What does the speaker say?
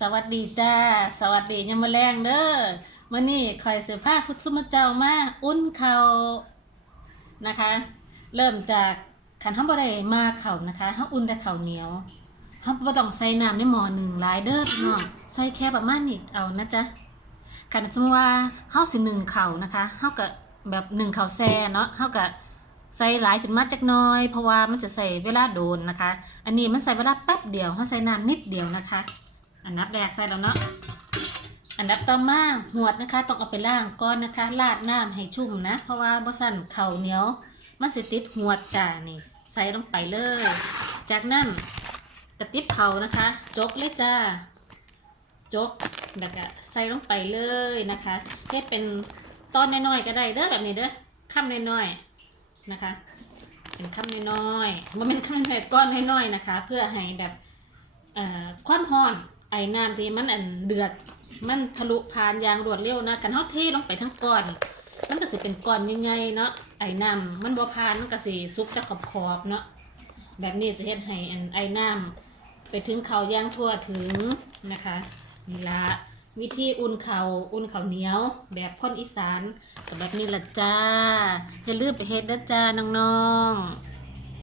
สวัสดีจ้า สวัสดียามมอแรงเด้อมื่อนี้คอยเสือผ้าฟุตซุมเจ้ามาอุ่นเขานะคะ เริ่มจากขันห้าบ่ได้มาเข่านะคะห้าอุ่นแต่เข่าเหนียวห้าบ่ต้องใส่น้ำในหม้อหนึ่งหลายเด้อพี่น้องใส่แค่ประมาณนี้เอานะจ๊ะขันสมมุติว่าเฮาสิหนึ่งเข่านะคะเฮาก็แบบหนึ่งเข่าแซ่เนาะเฮาก็ใส่หลายถึงมาจักน้อย เพราะว่ามันจะใส่เวลาโดนนะคะ อันนี้มันใส่เวลาแป๊บเดียวเฮาใส่น้ำนิดเดียวนะคะ อันดับแรกใส่แล้วเนาะ อันดับต่อมาหวดนะคะต้องเอาไปล้างก่อนนะคะราดน้ำให้ชุ่มนะ เพราะว่าบ่สั่นเข่าเหนียวมันสิติดหวดจ้านี่ ใส่ลงไปเลย จากนั้นกระติบเขานะคะ จกเลยจ้า จกแล้วก็ใส่ลงไปเลยนะคะเฮ็ดเป็นตอนน้อยๆก็ได้เด้อแบบนี้เด้อคำน้อยๆนะคะ เป็นคำน้อยๆบ่แม่นคำน้อยก้อนน้อยๆนะคะ เพื่อให้แบบความร้อน ไอ้น้ำที่มันอันเดือด มันทะลุผ่านอย่างรวดเร็วนะกันเฮาเทลงไปทั้งก้อน มันก็สิเป็นก้อนใหญ่ๆเนาะไอ้น้ำมันบ่ผ่านมันก็สิซุกแต่ขอบๆเนาะแบบนี้จะเฮ็ดให้อันไอ้น้ำไปถึงเขาย่างทั่วถึงนะคะนี่ละวิธีอุ่นเขาอุ่นเขาเหนียว แบบคนอีสานแบบนี้ละจ้าอย่าลืมไปเฮ็ดเด้อจ้าน้องๆ